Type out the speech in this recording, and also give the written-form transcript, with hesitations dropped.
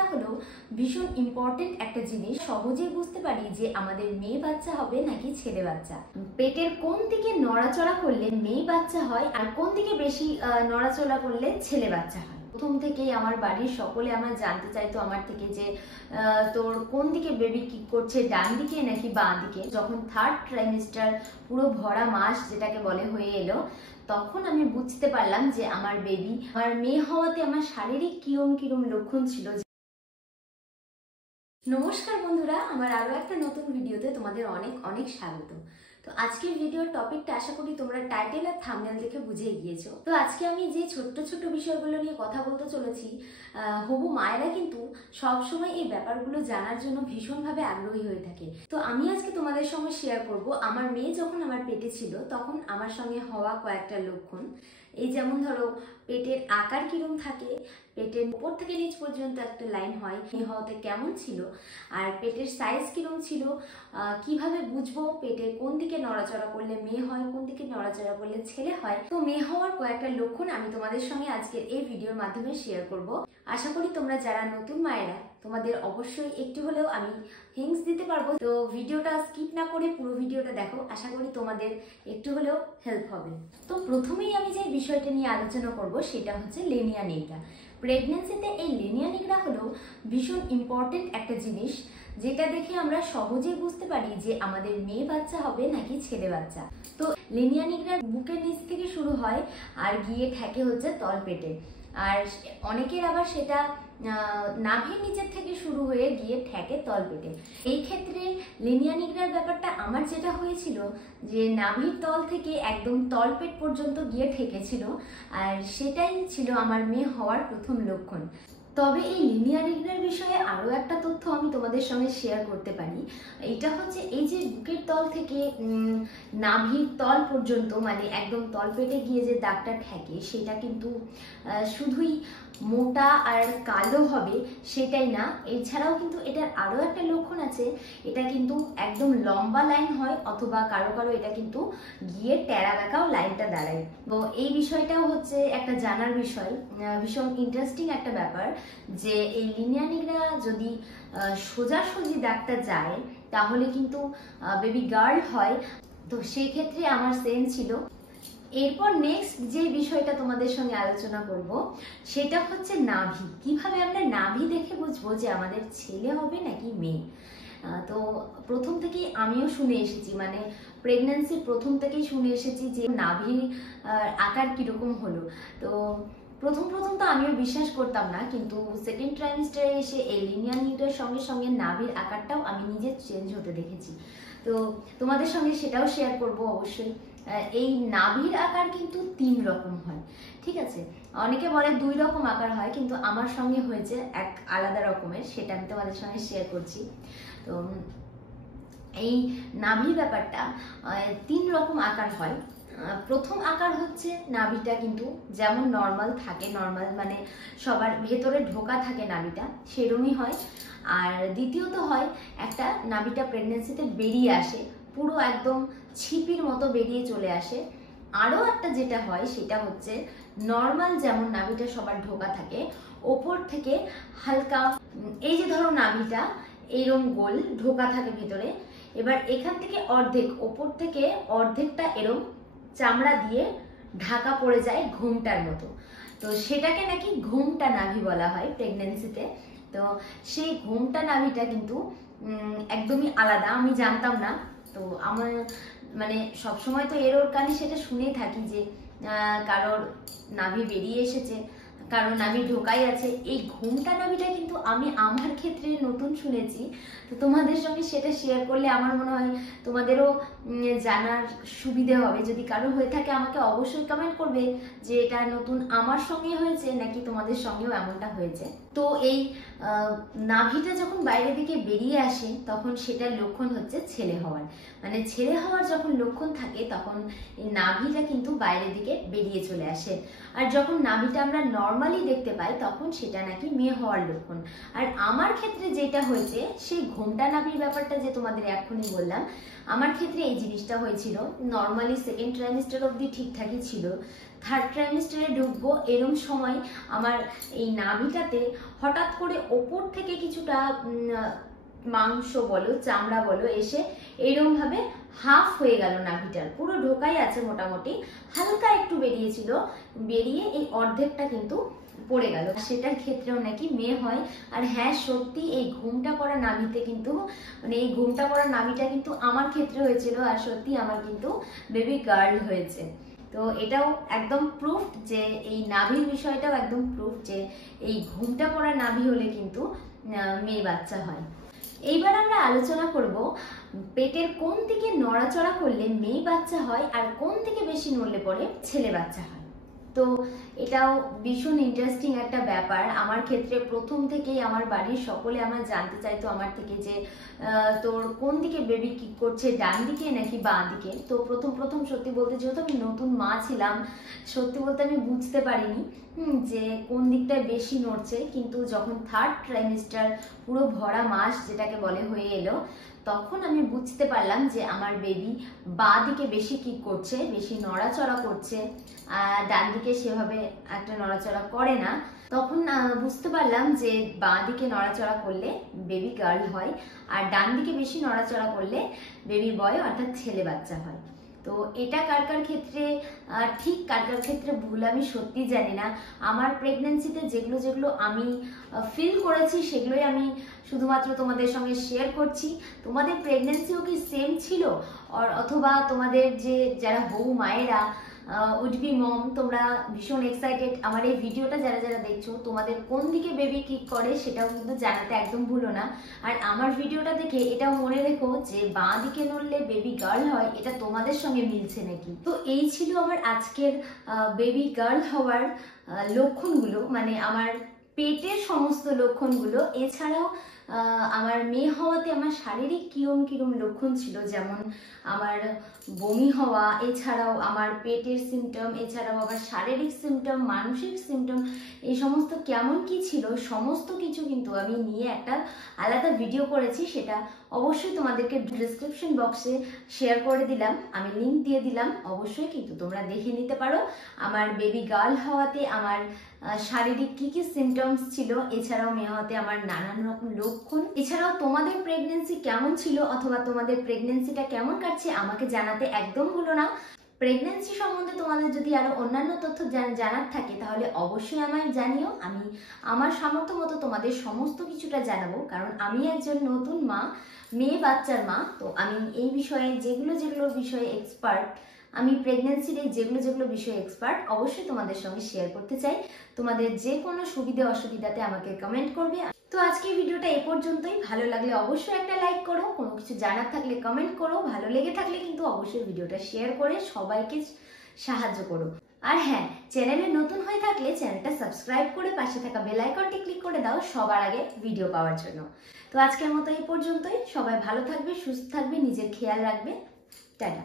লিনিয়ানিকরা হলো ভীষণ ইম্পর্টেন্ট একটা জিনিস। সহজেই বুঝতে পারি যে আমাদের মেয়ে বাচ্চা হবে নাকি ছেলে বাচ্চা। পেটের কোন দিকে নড়াচড়া করলে মেয়ে বাচ্চা হয় আর কোন দিকে বেশি নড়াচড়া করলে ছেলে বাচ্চা হয়। প্রথম থেকেই আমার বাড়ির সকলে আমার জানতে চাইতো আমার থেকে যে তোর কোন দিকে বেবি কি করছে, ডান দিকে নাকি বাঁ দিকে। যখন থার্ড ট্রাইমেস্টার পুরো ভরা মাস যেটাকে বলে হয়ে এলো, তখন আমি বুঝতে পারলাম যে আমার বেবি, আমার মেয়ে হওয়াতে আমার শারীরিক কিরম কিরম লক্ষণ ছিল। নমস্কার বন্ধুরা, আমার আরো একটা নতুন ভিডিওতে তোমাদের অনেক অনেক স্বাগত। তো আজকের ভিডিওর টপিকটা আশা করি তোমরা টাইটেল আর থাম্বনেল দেখে বুঝে গিয়েছো। তো আজকে আমি যে ছোট্ট ছোট্ট বিষয়গুলো নিয়ে কথা বলতে চলেছি, হবু মায়েরা কিন্তু সবসময় এই ব্যাপারগুলো জানার জন্য ভীষণভাবে আগ্রহী হয়ে থাকে। তো আমি আজকে তোমাদের সঙ্গে শেয়ার করব আমার মেয়ে যখন আমার পেটে ছিল তখন আমার সঙ্গে হওয়া কয়েকটা লক্ষণ। এই যেমন ধরো, পেটের আকার কিরম থাকে, পেটের উপর থেকে নিচ পর্যন্ত একটা লাইন হয়, মেয়ে হওয়াতে কেমন ছিল, আর পেটের সাইজ কিরম ছিল, কিভাবে বুঝবো পেটে কোন দিকে নড়াচড়া করলে মেয়ে হয়, কোন দিকে নড়াচড়া করলে ছেলে হয়। তো মেয়ে হওয়ার কয়েকটা লক্ষণ আমি তোমাদের সঙ্গে আজকের এই ভিডিওর মাধ্যমে শেয়ার করব। আশা করি তোমরা যারা নতুন মায়েরা, তোমাদের অবশ্যই একটু হলেও আমি হিন্টস দিতে পারবো। তো ভিডিওটা স্কিপ না করে পুরো ভিডিওটা দেখো, আশা করি তোমাদের একটু হলেও হেল্প হবে। তো প্রথমেই আমি যে বিষয়টা নিয়ে আলোচনা করব সেটা হচ্ছে লিনিয়ানিকরা। প্রেগনেন্সিতে এই লিনিয়ানিকরা হলো ভীষণ ইম্পর্টেন্ট একটা জিনিস, যেটা দেখে আমরা সহজেই বুঝতে পারি যে আমাদের মেয়ে বাচ্চা হবে নাকি ছেলে বাচ্চা। তো লিনিয়ানিকরা বুকের নিচ থেকে শুরু হয় আর গিয়ে ঠেকে হচ্ছে তলপেটে, আর অনেকের আবার সেটা নাভির নিচের থেকে শুরু হয়ে গিয়ে ঠেকে তলপেটে। এই ক্ষেত্রে লিনিয়ানিকরার ব্যাপারটা আমার যেটা হয়েছিল যে নাভির তল থেকে একদম তলপেট পর্যন্ত গিয়ে ঠেকেছিল, আর সেটাই ছিল আমার মেয়ে হওয়ার প্রথম লক্ষণ। তবে এই লিনিয়ানিকরার বিষয়ে আরো একটা তথ্য আমি তোমাদের সঙ্গে শেয়ার করতে পারি। এটা হচ্ছে এই যে বুকের তল থেকে নাভির তল পর্যন্ত, মানে একদম তলপেটে গিয়ে যে দাগটা ঠেকে, সেটা কিন্তু শুধুই মোটা আর কালো হবে সেটাই না, এছাড়াও কিন্তু এটার আরো একটা লক্ষণ আছে। এটা কিন্তু একদম লম্বা লাইন হয়, অথবা কারো কারো এটা কিন্তু গিয়ে টেরা বেঁকাও লাইনটা দাঁড়ায়। তো এই বিষয়টাও হচ্ছে একটা জানার বিষয়, ভীষণ ইন্টারেস্টিং একটা ব্যাপার, যে এই লিনিয়ানিকরা যদি সোজাসুজি দাগটা যায় তাহলে কিন্তু বেবি গার্ল হয়। তো সেই ক্ষেত্রে আমার সেম ছিল। এরপর নেক্সট যে বিষয়টা তোমাদের সঙ্গে আলোচনা করব সেটা হচ্ছে নাভি। কিভাবে আমরা নাভি দেখে বুঝবো যে আমাদের ছেলে হবে নাকি মেয়ে। তো প্রথম থেকেই আমিও শুনে এসেছি, মানে প্রেগন্যান্সির প্রথম থেকেই শুনে এসেছি যে নাভির আকার কিরকম হলো। তো প্রথম তো আমিও বিশ্বাস করতাম না, কিন্তু সেকেন্ড ট্রাইমেস্টারে এসে এই লিনিয়ানিকটার সঙ্গে সঙ্গে নাভির আকারটাও আমি নিজে চেঞ্জ হতে দেখেছি। তো তোমাদের সঙ্গে সেটাও শেয়ার করব অবশ্যই। এই নাভির আকার কিন্তু 3 রকম হয়, ঠিক আছে। অনেকে বলে 2 রকম আকার হয়, কিন্তু আমার সঙ্গে হয়েছে এক আলাদা রকমের, সেটা আমি তোমাদের সঙ্গে শেয়ার করছি। তো এই নাভির ব্যাপারটা 3 রকম আকার হয়। প্রথম আকার হচ্ছে নাভিটা কিন্তু যেমন নর্মাল থাকে, নর্মাল মানে সবার ভেতরে ঢোকা থাকে নাভিটা, সেরকমই হয়। আর দ্বিতীয়ত হয় একটা নাভিটা প্রেগনেন্সিতে বেরিয়ে আসে, পুরো একদম ছিপির মতো বেরিয়ে চলে আসে। আরো একটা যেটা হয় সেটা হচ্ছে নর্মাল, যেমন নাভিটা সবার ঢোকা থাকে, ওপর থেকে হালকা, এই যে ধরো নাভিটা এইরকম গোল ঢোকা থাকে ভেতরে, এবার এখান থেকে অর্ধেক, ওপর থেকে অর্ধেকটা এরম চামড়া দিয়ে ঢাকা পড়ে যায় ঘুমটার মতো। তো সেটাকে নাকি ঘুমটা নাভি বলা হয় প্রেগনেন্সিতে। তো সেই ঘুমটা নাভিটা কিন্তু একদমই আলাদা, আমি জানতাম না। তো আমার মানে সবসময় তো এর ওর কানে সেটা শুনেই থাকি যে কারোর নাভি বেরিয়ে এসেছে, কারণ নাভি ঢোকাই আছে। এই ঘুমটা নাভিটা কিন্তু আমি আমার ক্ষেত্রে নতুন শুনেছি। তো তোমাদের সঙ্গে সেটা শেয়ার করলে আমার মনে হয় তোমাদেরও জানার সুবিধে হবে। যদি কারো হয়ে থাকে আমাকে অবশ্যই কমেন্ট করবে যে এটা নতুন আমার সঙ্গে হয়েছে নাকি তোমাদের সঙ্গেও এমনটা হয়েছে। তো এই নাভিটা যখন বাইরের দিকে বেরিয়ে আসে তখন সেটার লক্ষণ হচ্ছে ছেলে হওয়ার। মানে ছেলে হওয়ার যখন লক্ষণ থাকে তখন এই নাভিটা কিন্তু বাইরের দিকে বেরিয়ে চলে আসে। আর যখন নাভিটা আমরা নর্মাল নর্মালি দেখতে পাই তখন সেটা নাকি মেয়ে হওয়ার লক্ষণ। আর আমার ক্ষেত্রে যেটা হয়েছে সেই ঘোমটা নাভির ব্যাপারটা যে তোমাদের এখনই বললাম, আমার ক্ষেত্রে এই জিনিসটা হয়েছিল। নর্মালি সেকেন্ড ট্রাইমেস্টার অবধি ঠিকঠাকই ছিল, থার্ড ট্রাইমেস্টারে ঢুকবো এরম সময় আমার এই নাভিটাতে হঠাৎ করে ওপর থেকে কিছুটা মাংস বলো চামড়া বলো এসে এরকম ভাবে হাফ হয়ে গেল, নাভিটার পুরো ঢোকাই আছে মোটামুটি, হালকা একটু বেরিয়েছিল, বেরিয়ে এই অর্ধেকটা কিন্তু পড়ে গেল। সেটার ক্ষেত্রেও নাকি মেয়ে হয়। আর হ্যাঁ সত্যি এই ঘুমটা পড়া নাভিতে কিন্তু মানে এই ঘুমটা পড়া নাভিটা কিন্তু আমার ক্ষেত্রে হয়েছিল, আর সত্যি আমার কিন্তু বেবি গার্ল হয়েছে। তো এটাও একদম প্রুফ যে এই নাভির বিষয়টাও একদম প্রুফ যে এই ঘুমটা পড়া নাভি হলে কিন্তু মেয়ে বাচ্চা হয়। এইবার আমরা আলোচনা করব পেটের কোন দিকে নড়াচড়া করলে মেয়ে বাচ্চা হয় আর কোন দিকে বেশি নড়লে পরে ছেলে বাচ্চা হয়। তো এটাও ভীষণ ইন্টারেস্টিং একটা ব্যাপার। আমার ক্ষেত্রে প্রথম থেকেই আমার বাড়ির সকলে আমার জানতে চাইতো আমার থেকে যে তোর কোন দিকে বেবি কিক করছে, ডান দিকে নাকি বাঁ দিকে। তো প্রথম সত্যি বলতে যেহেতু আমি নতুন মা ছিলাম, সত্যি বলতে আমি বুঝতে পারিনি যে কোন দিকটায় বেশি নড়ছে। কিন্তু যখন থার্ড ট্রাইমেস্টার পুরো ভরা মাস যেটাকে বলে হয়ে এলো, তখন আমি বুঝতে পারলাম যে আমার বেবি বাঁ দিকে বেশি কিক করছে, বেশি নড়াচড়া করছে, ডান দিকে সেভাবে একটা নড়াচড়া করে না। তখন বুঝতে পারলাম যে বাঁ দিকে নড়াচড়া করলে বেবি গার্ল হয়, আর ডান দিকে বেশি নড়াচড়া করলে বেবি বয় অর্থাৎ ছেলে বাচ্চা হয়। তো এটা কার কার ক্ষেত্রে ঠিক কার কার ক্ষেত্রে ভুল আমি সত্যি জানি না। আমার প্রেগনেন্সিতে যেগুলো যেগুলো আমি ফিল করেছি সেগুলোই আমি শুধুমাত্র তোমাদের সঙ্গে শেয়ার করছি। তোমাদের প্রেগনেন্সিও কি সেম ছিল, অথবা তোমাদের যে যারা বউ মায়েরা উড বি মম, তোমরা ভীষণ এক্সাইটেড আমার এই ভিডিওটা যারা যারা দেখছো, তোমাদের কোন দিকে বেবি কিক করে সেটাও কিন্তু জানাতে একদম ভুলো না। আর আমার ভিডিওটা দেখে এটাও মনে রেখো যে বাঁ দিকে নড়লে বেবি গার্ল হয়, এটা তোমাদের সঙ্গে মিলছে নাকি। তো এই ছিল আমার আজকের বেবি গার্ল হওয়ার লক্ষণগুলো, মানে আমার পেটের সমস্ত লক্ষণগুলো। এছাড়াও আমার মেয়ে হওয়াতে আমার শারীরিক কিরম কিরম লক্ষণ ছিল, যেমন আমার বমি হওয়া, এছাড়াও আমার পেটের সিমটম, এছাড়াও আবার শারীরিক সিমটম, মানসিক সিমটম, এই সমস্ত কেমন কি ছিল সমস্ত কিছু কিন্তু আমি নিয়ে একটা আলাদা ভিডিও করেছি। সেটা অবশ্যই তোমাদেরকে ডিসক্রিপশন বক্সে শেয়ার করে দিলাম, আমি লিংক দিয়ে দিলাম, অবশ্যই কিন্তু তোমরা দেখে নিতে পারো আমার বেবি গার্ল হওয়াতে আমার শারীরিক কি কি সিমটমস ছিল, এছাড়াও মেয়ে হওয়াতে আমার নানান রকম লক্ষণ। এছাড়াও তোমাদের প্রেগনেন্সি কেমন ছিল অথবা তোমাদের প্রেগনেন্সিটা কেমন কাটছে আমাকে জানাতে একদম ভুলো না। প্রেগনেন্সি সম্বন্ধে তোমাদের যদি আরো অন্যান্য তথ্য জানার থাকে তাহলে অবশ্যই আমায় জানিও, আমি আমার সামর্থ্য মতো তোমাদের সমস্ত কিছুটা জানাবো। কারণ আমি একজন নতুন মা, মেয়ে বাচ্চার মা, তো আমি এই বিষয়ে যেগুলো বিষয়ে এক্সপার্ট, আমি প্রেগনেন্সির এই যেগুলো বিষয়ে এক্সপার্ট, অবশ্যই তোমাদের সঙ্গে শেয়ার করতে চাই। তোমাদের যে কোনো সুবিধা অসুবিধাতে আমাকে কমেন্ট করবে। তো আজকের ভিডিওটা এ পর্যন্তই। ভালো লাগলে অবশ্যই একটা লাইক করো, কোনো কিছু জানার থাকলে কমেন্ট করো, ভালো লেগে থাকলে কিন্তু অবশ্যই ভিডিওটা শেয়ার করে সবাইকে সাহায্য করো। আর হ্যাঁ, চ্যানেলে নতুন হয়ে থাকলে চ্যানেলটা সাবস্ক্রাইব করে পাশে থাকা বেল আইকনটি ক্লিক করে দাও সবার আগে ভিডিও পাওয়ার জন্য। তো আজকের মতো এই পর্যন্তই। সবাই ভালো থাকবে, সুস্থ থাকবে, নিজের খেয়াল রাখবে। টাটা।